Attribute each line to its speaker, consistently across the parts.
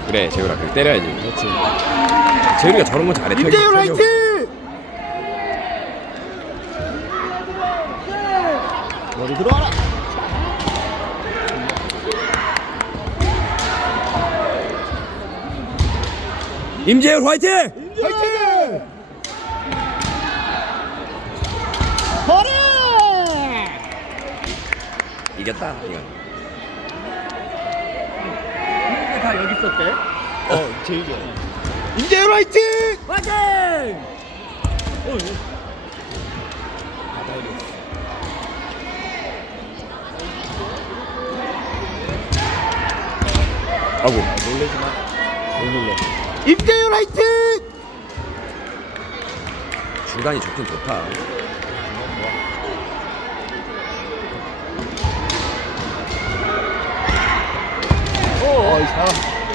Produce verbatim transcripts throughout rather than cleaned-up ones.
Speaker 1: 그래 재율아 그렇게 때려야지.
Speaker 2: 그렇지.
Speaker 1: 재율이가 저런 거 잘해.
Speaker 2: 임재율 화이팅! 머리 들어와라.
Speaker 1: 임재율 화이팅!
Speaker 2: 화이팅! 허리!
Speaker 1: 이겼다 이건.
Speaker 2: 다 여기 있었대? 어, 제일이야. 임재율 화이팅! 화이팅! 어,
Speaker 1: 아이고
Speaker 2: 놀래지 마. 못 놀래. 임재율 화이팅!
Speaker 1: 중간이 좋긴 좋다.
Speaker 2: 어, 이 사람.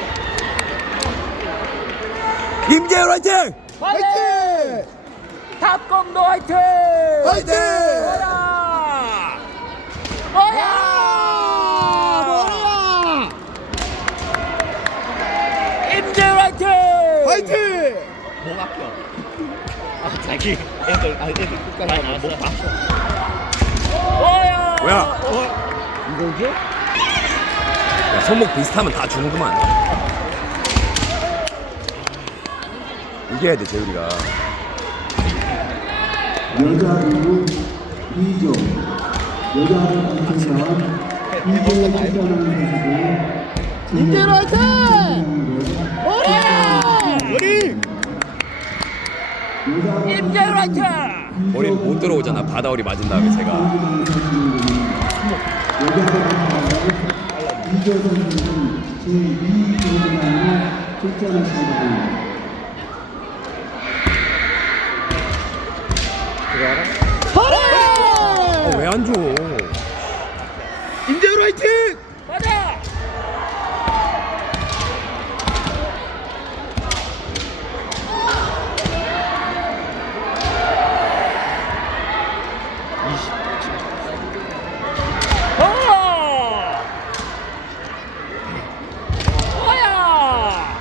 Speaker 1: 임재율 화이팅!
Speaker 2: 화이팅!
Speaker 3: 탑검도 화이팅!
Speaker 2: 화이팅!
Speaker 3: 뭐야! 뭐야!
Speaker 2: 뭐야!
Speaker 3: 임재율 화이팅!
Speaker 2: 화이팅! 목 아파. 아, 자기 애들, 아, 애들 끝까지 가면 목 아파.
Speaker 3: 뭐야!
Speaker 1: 뭐야?
Speaker 2: 어? 이거죠?
Speaker 1: 야, 손목 비슷하면 다 주는구만. 이겨야 돼 재율이가.
Speaker 4: 여자부 이종, 여자부 이종만 이종을 출전하는 선수들
Speaker 2: 임재율 화이팅! 머리! 머리!
Speaker 3: 임재율 화이팅!
Speaker 1: 머리 못 들어오잖아. 바다오리 맞은 다음에 제가.
Speaker 4: 이조 선수는 제이 경기만에 출전하시기 바랍니다.
Speaker 2: 허리!
Speaker 1: 왜 안 줘?
Speaker 2: 임재율 화이팅!
Speaker 3: 맞아! 어! 뭐야!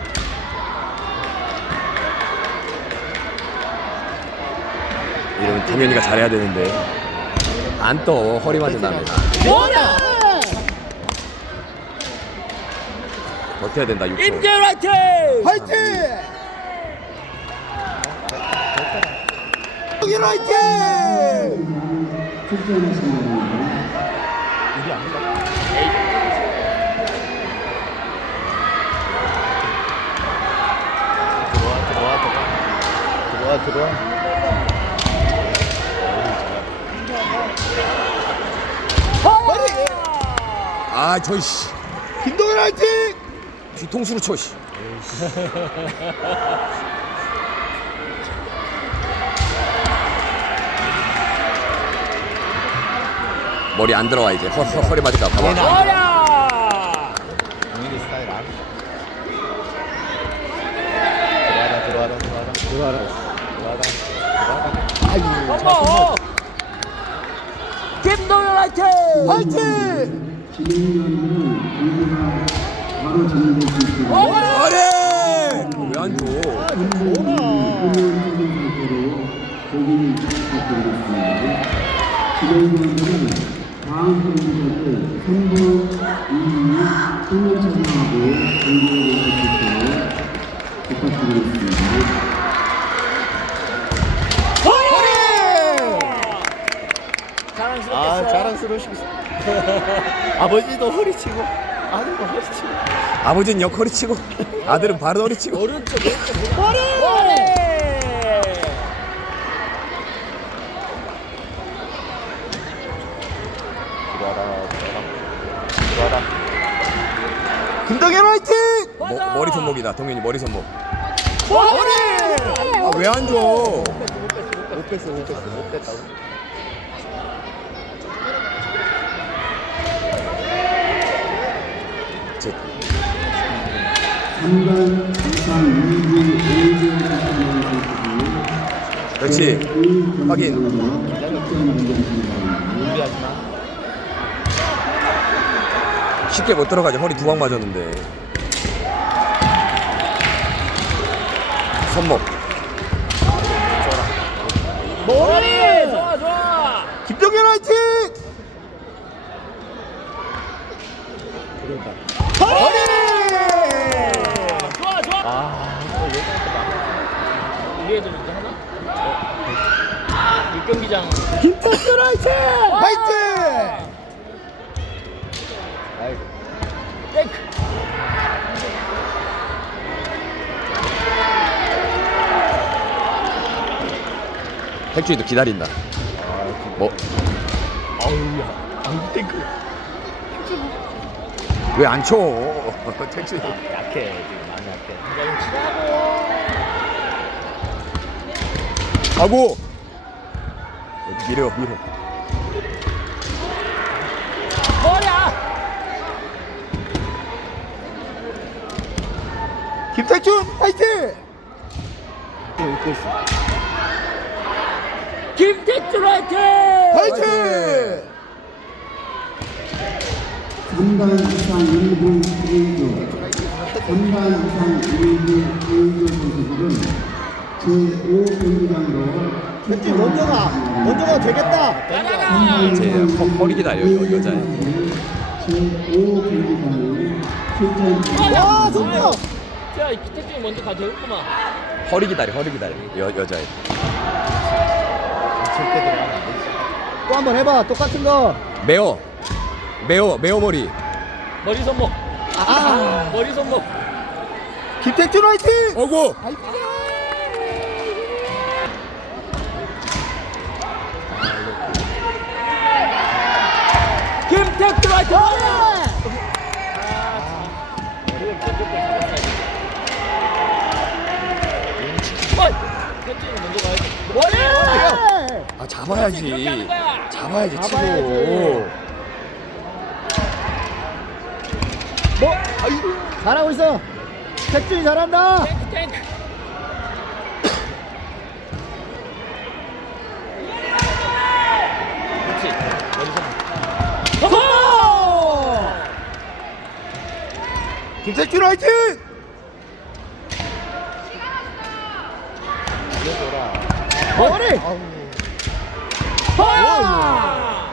Speaker 1: 이러면 동현이가 잘해야 되는데 안 떠. 허리 맞은 다음에
Speaker 2: 뭐야!
Speaker 1: 버텨야 된다. 육 초.
Speaker 3: 임재율 화이팅!
Speaker 2: 화이팅! 임재율 화이팅!
Speaker 4: 출전하시기 바랍니다.
Speaker 2: 우리 안 가. 들어와, 들어와, 들어와. 들어와, 들어와.
Speaker 3: 허리!
Speaker 1: 아 저씨
Speaker 2: 김동현 화이팅!
Speaker 1: 뒤통수로 쳐. 씨. 머리 안 들어와 이제. 허, 허, 허리 맞을까 봐봐.
Speaker 3: 뭐야!
Speaker 2: 동현이 스타일 안. 들어와라, 들어와라, 들어와라. 들어와라. 들어와라. 들어와라. 아이고, 자,
Speaker 3: 어머! 김동현 화이팅!
Speaker 2: 화이팅!
Speaker 4: 진행위원들은 경기가 바로 진행될 수 있도록
Speaker 1: 허리! 왜 안 줘?
Speaker 4: 운동적인 상태로 보기를 부탁드리겠습니다. 진행위원들은 다음 경기자들 삼 부, 이 위, 손을 참여하고 경기가 될수 있도록 부탁드리겠습니다.
Speaker 2: 아, 자랑스러우시겠어. 아버지도 허리치고, 아들도 허리치고.
Speaker 1: 아버지는 역 허리 치고 아들은 바로 허리 치고.
Speaker 2: 오른쪽, 왼쪽.
Speaker 3: 허리!
Speaker 2: 들어와라, 들어와라. 들어와라. 김동현 화이팅!
Speaker 1: 머, 머리 손목이다. 동현이 머리 손목.
Speaker 2: 허리!
Speaker 1: 아, 왜 안 줘?
Speaker 2: 못 뺐어, 못 뺐어, 못 뺐다고.
Speaker 1: 제,
Speaker 4: 삼 반 이상 이 부, 오 부 출전하는 선수들
Speaker 1: 그렇지. 확인.
Speaker 2: 무리하지 마.
Speaker 1: 쉽게 못 들어가지. 허리 두 방 맞았는데. 손목.
Speaker 3: 머리. 좋아 좋아.
Speaker 2: 김동현 화이팅! 허리!
Speaker 3: 좋아 좋아.
Speaker 2: 아, 이거 얘한테 막.
Speaker 3: 우리 애들 이제 하나? 어. 육경기장.
Speaker 2: 김태균 화이팅! 화이팅! 아이고.
Speaker 3: 땡크.
Speaker 1: 택준이도 기다린다. 뭐?
Speaker 2: 아우야. 아우 땡크.
Speaker 1: 왜 안 쳐? 택준이.
Speaker 2: 약해 지금 많이 약해.
Speaker 3: 야, 치라고.
Speaker 1: 가고. 밀어 밀어.
Speaker 3: 머리야.
Speaker 2: 김태균 화이팅! 또 웃고 있어.
Speaker 3: 김택준 화이팅.
Speaker 2: 화이팅!
Speaker 4: 삼 단 이상 일 분 A조, 삼 단 이상 일 분 A조 선수들은 제오 경기장으로
Speaker 2: 태균 먼저 가. 먼저 가도 되겠다.
Speaker 3: 가자.
Speaker 1: 제 허- 허리 기다려 여, 여자애.
Speaker 4: 제오 경기장을 출전
Speaker 2: 와, 손목!
Speaker 3: 자, 김택준이 먼저 가도 되겠구만.
Speaker 1: 허리 기다려 허리 기다려 여 여자애.
Speaker 2: 절대 들어가면 안 되지. 또 한 번 해봐. 똑같은 거.
Speaker 1: 매워 매워 매워 머리.
Speaker 3: 머리 손목.
Speaker 2: 아.
Speaker 3: 머리 손목.
Speaker 2: 김태균 화이팅!
Speaker 1: 어구.
Speaker 3: 김택준 화이팅. 어이! 택준이 먼저 가야지. 머리.
Speaker 1: 아 잡아야지. 잡아야지 치고.
Speaker 2: 잡아야지. 뭐? 아이고. 잘하고 있어. 태균이 잘한다.
Speaker 3: 땡크 땡크. 그렇지. 머리 손목.
Speaker 2: 호! 김태균 화이팅! 머리!
Speaker 3: 허야.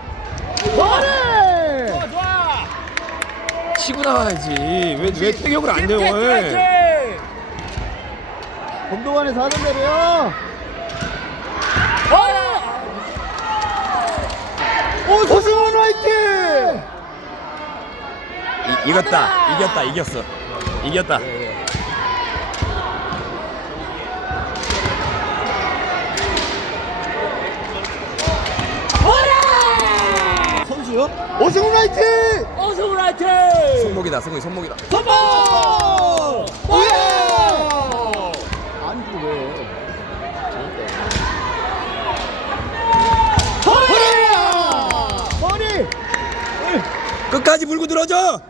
Speaker 2: 머리!
Speaker 3: 좋아 좋아.
Speaker 1: 치고 나와야지. 왜 왜 태격을 안
Speaker 3: 김택준
Speaker 1: 내요?
Speaker 3: 화이팅.
Speaker 2: 검도관에서 하던 대로요.
Speaker 3: 허야.
Speaker 2: 오승훈 화이팅!
Speaker 1: 이, 이겼다 이겼다 이겼어 이겼다.
Speaker 2: 선수요? 오승훈 화이팅!
Speaker 3: 어승훈 화이팅.
Speaker 1: 손목이다 손목이 손목이다.
Speaker 3: 선봉.
Speaker 2: 오예! 아니 그 왜? 허리! 허리!
Speaker 1: 끝까지 물고 들어줘.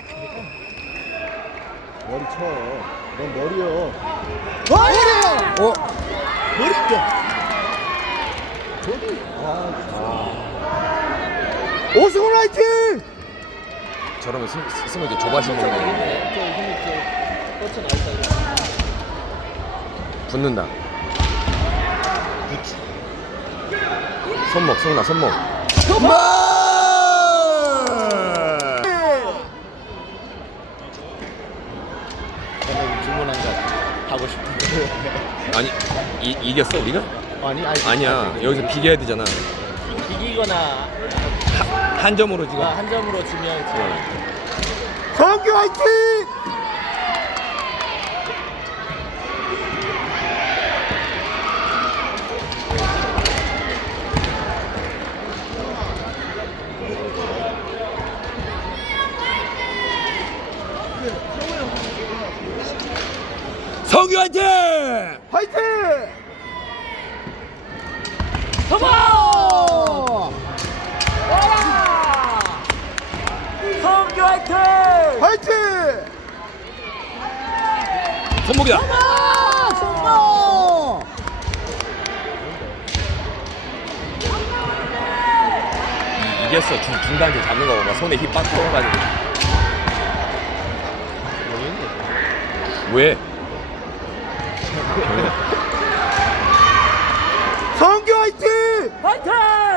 Speaker 2: 머리 쳐. 넌 머리요. 머리요!
Speaker 1: 어?
Speaker 2: 머리야. 저기. 아. 오승훈 화이팅!
Speaker 1: 저러면 승 승우 이제 조바심 먹는 거
Speaker 3: 뻗쳐 나있다.
Speaker 1: 붙는다. 손목 승우나 손목.
Speaker 2: 저는 주문한 거 하고 싶은데.
Speaker 1: 아니 이, 이겼어 우리가?
Speaker 2: 아니, 아니
Speaker 1: 아니야 여기서 비겨야 되잖아.
Speaker 3: 이기거나
Speaker 1: 한 점으로 지금.
Speaker 3: 한 점으로 지면
Speaker 2: 정규 화이팅!
Speaker 1: 성규 화이팅!
Speaker 2: 화이팅!
Speaker 3: 선봉. 와라. 성규 화이팅.
Speaker 2: 화이팅!
Speaker 1: 손목이다.
Speaker 2: 아, 성공!
Speaker 1: 이, 이겼어. 중, 중단계 잡는 거 봐봐. 손에 힘 빡 들어가지고. 왜?
Speaker 2: 성규 화이팅!
Speaker 3: 화이팅!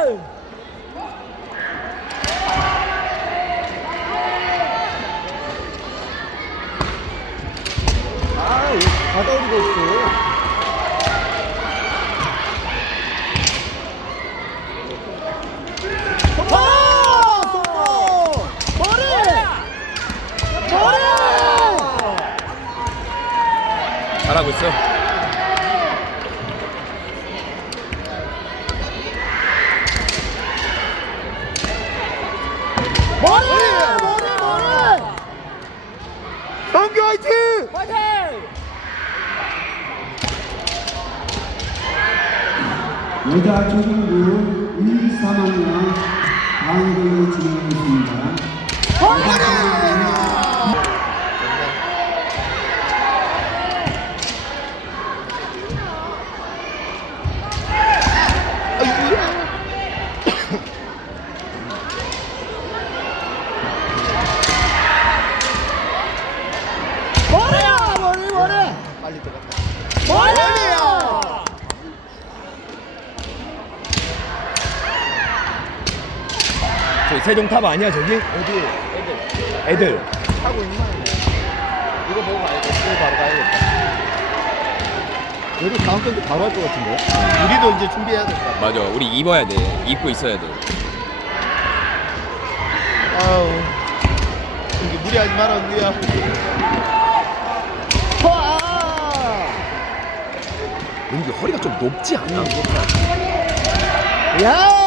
Speaker 2: 아왜 받아오리고 있어?
Speaker 1: 잘하고 있어.
Speaker 2: 머리! 머리! 머리! 성규 화이팅!
Speaker 3: 화이팅!
Speaker 4: 여자 초등부 일, 삼 학년 다음 경기 진행하겠습니다.
Speaker 2: 머리야! 머리! 머리! 빨리 들어갔다. 머리야!
Speaker 1: 저기 세종탑 아니야 저기?
Speaker 2: 어디? 애들
Speaker 1: 애들.
Speaker 2: 하고 있나? 이거 보고 가야겠다. 이거 바로 가야겠다. 얘도 다음 경기 바로 할 것 같은데? 우리도 이제 준비해야 될 것 같아.
Speaker 1: 맞아. 우리 입어야 돼. 입고 있어야 돼.
Speaker 2: 아우. 이게 무리하지 마라, 우리야. 와!
Speaker 1: 은기 허리가 좀 높지 않나?
Speaker 2: 야!